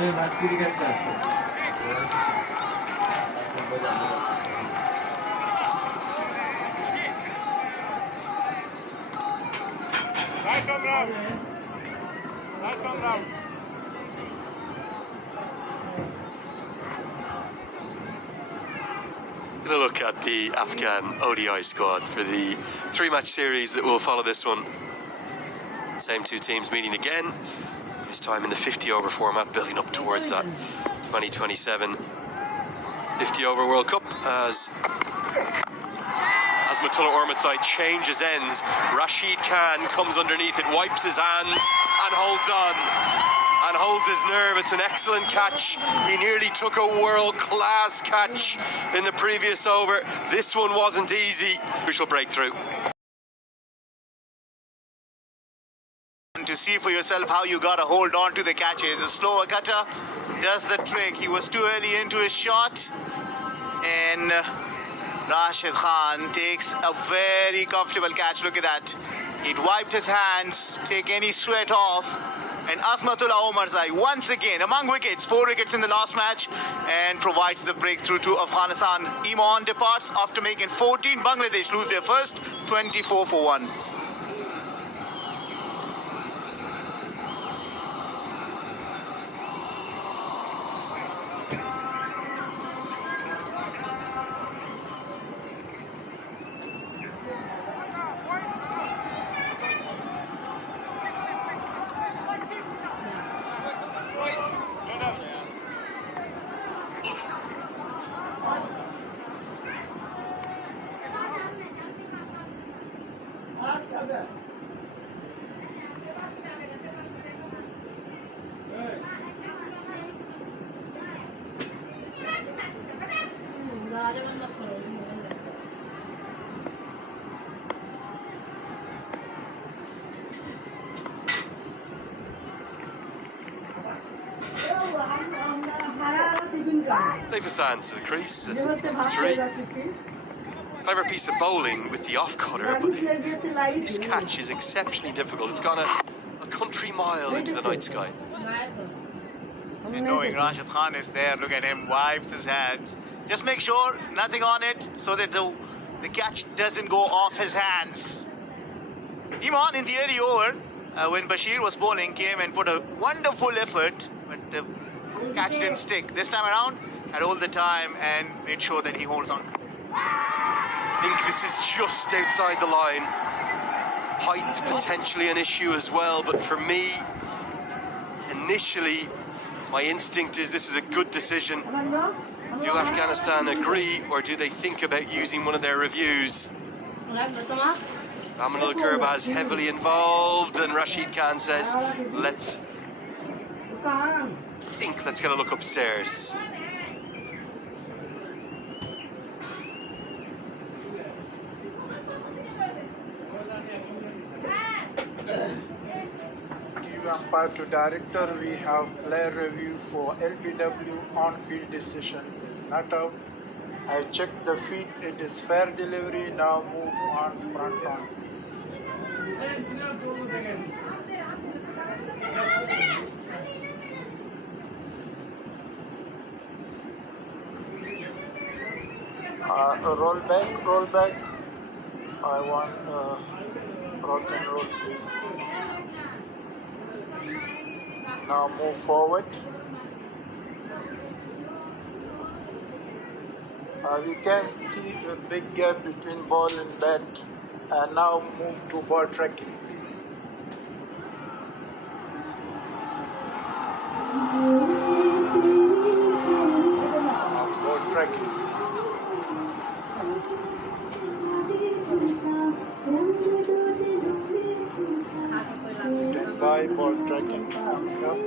Right on round. Right on round. Going to look at the Afghan ODI squad for the three-match series that will follow this one. Same two teams meeting again, this time in the 50-over format, building up towards that 2027 50-over World Cup as Azmatullah Ormadzai changes ends. Rashid Khan comes underneath it, wipes his hands and holds on. And holds his nerve. It's an excellent catch. He nearly took a world-class catch in the previous over. This one wasn't easy. Crucial breakthrough. To see for yourself how you got to hold on to the catches. A slower cutter does the trick. He was too early into his shot. And Rashid Khan takes a very comfortable catch. Look at that. He'd wiped his hands, take any sweat off. And Azmatullah Ormadzai once again among wickets, 4 wickets in the last match, and provides the breakthrough to Afghanistan. Iman departs after making 14. Bangladesh lose their first, 24 for 1. Dave Hassan to the crease at 3. Clever piece of bowling with the off-cutter, but this catch is exceptionally difficult. It's gone a country mile into the night sky. And knowing Rashid Khan is there, look at him, wipes his hands. Just make sure nothing on it so that the catch doesn't go off his hands. Iman in the early over, when Bashir was bowling, came and put a wonderful effort, but the catch didn't stick. This time around, had all the time and made sure that he holds on. I think this is just outside the line. Height potentially an issue as well, but for me, initially, my instinct is this is a good decision. Do Afghanistan agree, or do they think about using one of their reviews? Amanullah Gurbaz heavily involved, and Rashid Khan says, let's get a look upstairs. Umpire to director, we have player review for LBW. On-field decision is not out. I checked the feet, it is fair delivery. Now move on front on, please. Roll back. I want rock and roll, please. Now move forward. We can see a big gap between ball and bat. And now move to ball tracking, please. Ball tracking, please. Stand by, ball tracking. Yep.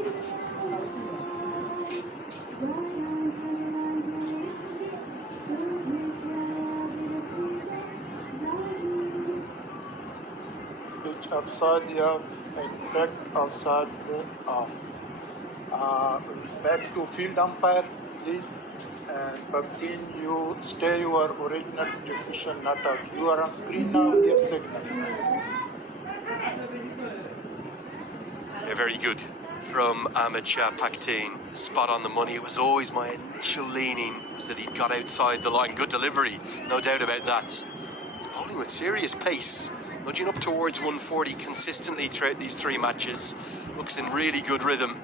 Outside the off and back outside the off. Back to field umpire, please. And Babdeen, you stay your original decision, not out. You are on screen now, give signal. Yeah, very good. from Ahmed Shah Pakhtine. Spot on the money. It was always my initial leaning was that he'd got outside the line. Good delivery, no doubt about that. He's bowling with serious pace, nudging up towards 140 consistently throughout these 3 matches. Looks in really good rhythm.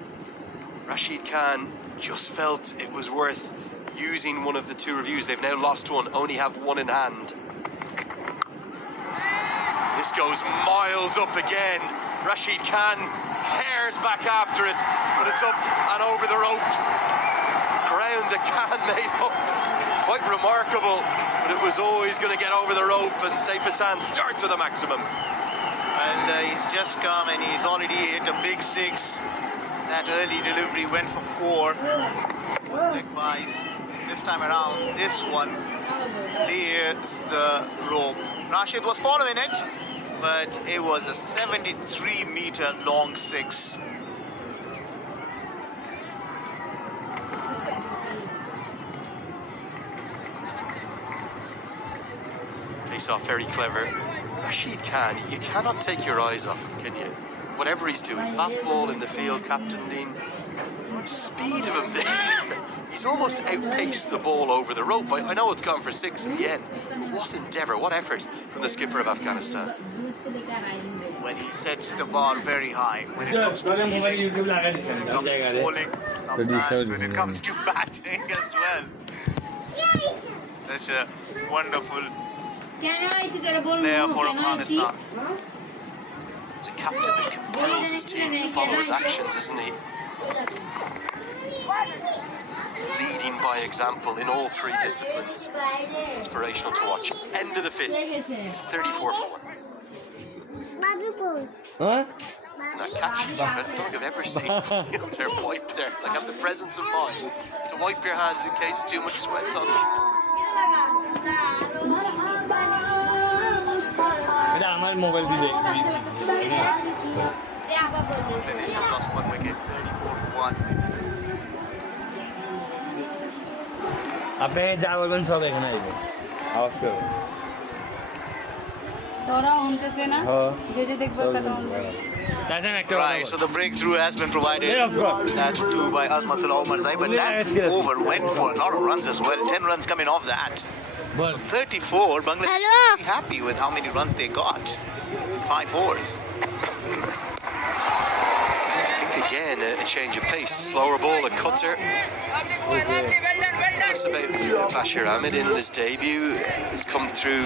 Rashid Khan just felt it was worth using one of the 2 reviews. They've now lost one, only have 1 in hand. This goes miles up again. Rashid Khan hares back after it, but it's up and over the rope. Ground that Khan made up. Quite remarkable, but it was always going to get over the rope, and Saif Hassan starts with a maximum. And he's just come and he's already hit a big 6. That early delivery went for 4. Was leg buys. This time around, this one clears the rope. Rashid was following it, but it was a 73-meter long 6. Face off, very clever. Rashid Khan, you cannot take your eyes off him, can you? Whatever he's doing, bat ball in the field, Captain Dean. Speed of him there. He's almost outpaced the ball over the rope. I know it's gone for 6 in the end, but what endeavour, what effort from the skipper of Afghanistan. When he sets the bar very high, when it comes to fielding, when it comes to bowling, sometimes when it comes to batting as well. Such a wonderful player for Afghanistan. It's a captain who compels his team to follow his actions, isn't he? Leading by example in all 3 disciplines. Inspirational to watch. End of the 5th. It's 34-4. Huh? And that catch you took, I don't think I've ever seen you there wipe there. Like, have the presence of mind to wipe your hands in case too much sweat's on you. Bangladesh have lost 1 wicket, 34-1. আপনি যা বলবেন সব এখানে আসবে আওয়াজ করবে তোরা উনতেছে না যে যে দেখবে তাছাড়া একটা Right, so the breakthrough has been provided. Yeah, of course. That too by Azmatul Omarzai, but that over went for a lot of runs as well. 10 runs coming off that. Ball 34, Bangladesh is happy with how many runs they got. 5 fours. I think again a change of pace. Slower ball, a cutter. That's about Bashir Ahmed in his debut. Has come through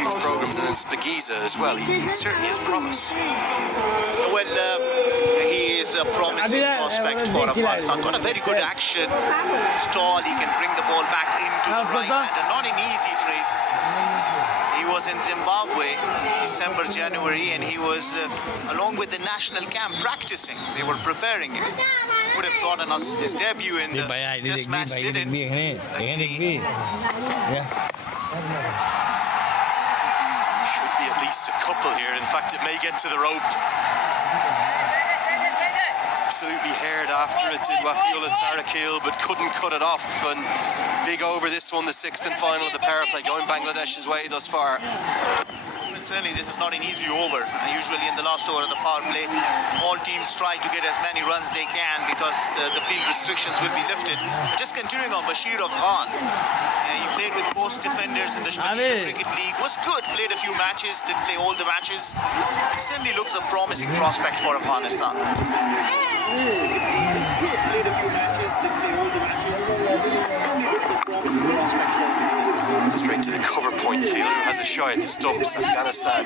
youth programs and then Spagiza as well. He certainly has promise. Well, he is a promising prospect for Afghanistan. Got a very good action stall. He can bring the ball back into the right hand, and not an easy trade. He was in Zimbabwe December, January, and he was along with the national camp practicing. They were preparing him. Would have gotten us his debut in the test match, didn't. Should be at least a couple here. In fact, it may get to the rope. Absolutely haired after it, did Wafiullah Tarakil, but couldn't cut it off. And big over this one, the 6th and final of the power play, going Bangladesh's way thus far. Certainly this is not an easy over. Usually in the last over of the power play, all teams try to get as many runs they can because the field restrictions will be lifted. Just continuing on Bashir Khan. He played with most defenders in the Spagiza Cricket League. Was good, played a few matches, didn't play all the matches. But certainly looks a promising prospect for Afghanistan. Played a few matches, didn't play all the matches. Straight to the cover point fielder, has a shy at the stumps. Afghanistan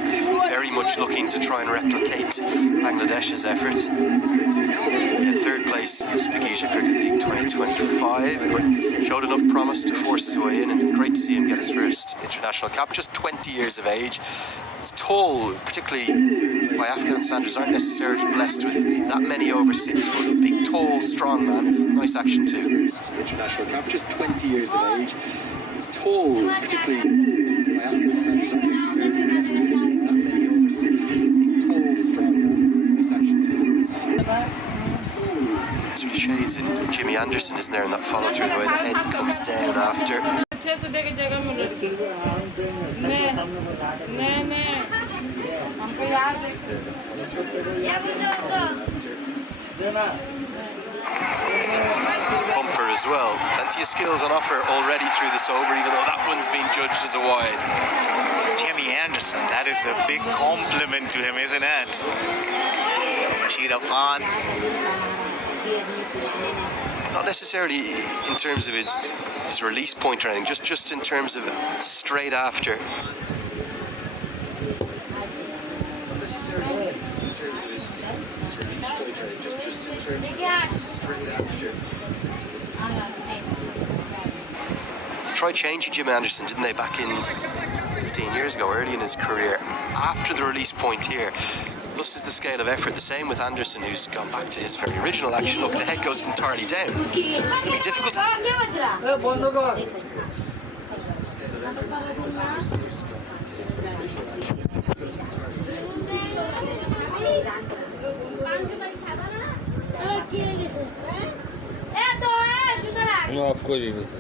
very much looking to try and replicate Bangladesh's efforts. Yeah, 3rd place in the Spagiza Cricket League 2025, but showed enough promise to force his way in, and great to see him get his first international cap. Just 20 years of age. He's tall, particularly by Afghan standards, aren't necessarily blessed with that many over 6 foot. Big, tall, strong man. Nice action too. International cap, just 20 years of age. He's tall, particularly by Afghan standards, aren't necessarily blessed with that many over 6 foot. Big, tall, strong man. Nice action too. Sort of shades in Jimmy Anderson, isn't there, in that follow through, the way the head comes down after. Bumper as well. Plenty of skills on offer already through the sober, even though that one's being judged as a wide. Jimmy Anderson, that is a big compliment to him, isn't it? Rashid Afan. Not necessarily in terms of his release point or anything, just in terms of straight after. Not necessarily in terms of his release point or anything, just in terms of straight after. Tried changing Jim Anderson, didn't they, back in 15 years ago, early in his career, after the release point here. Thus is the scale of effort. The same with Anderson, who's gone back to his very original action. Look, the head goes entirely down. It'll be difficult to... of করে দিয়েছে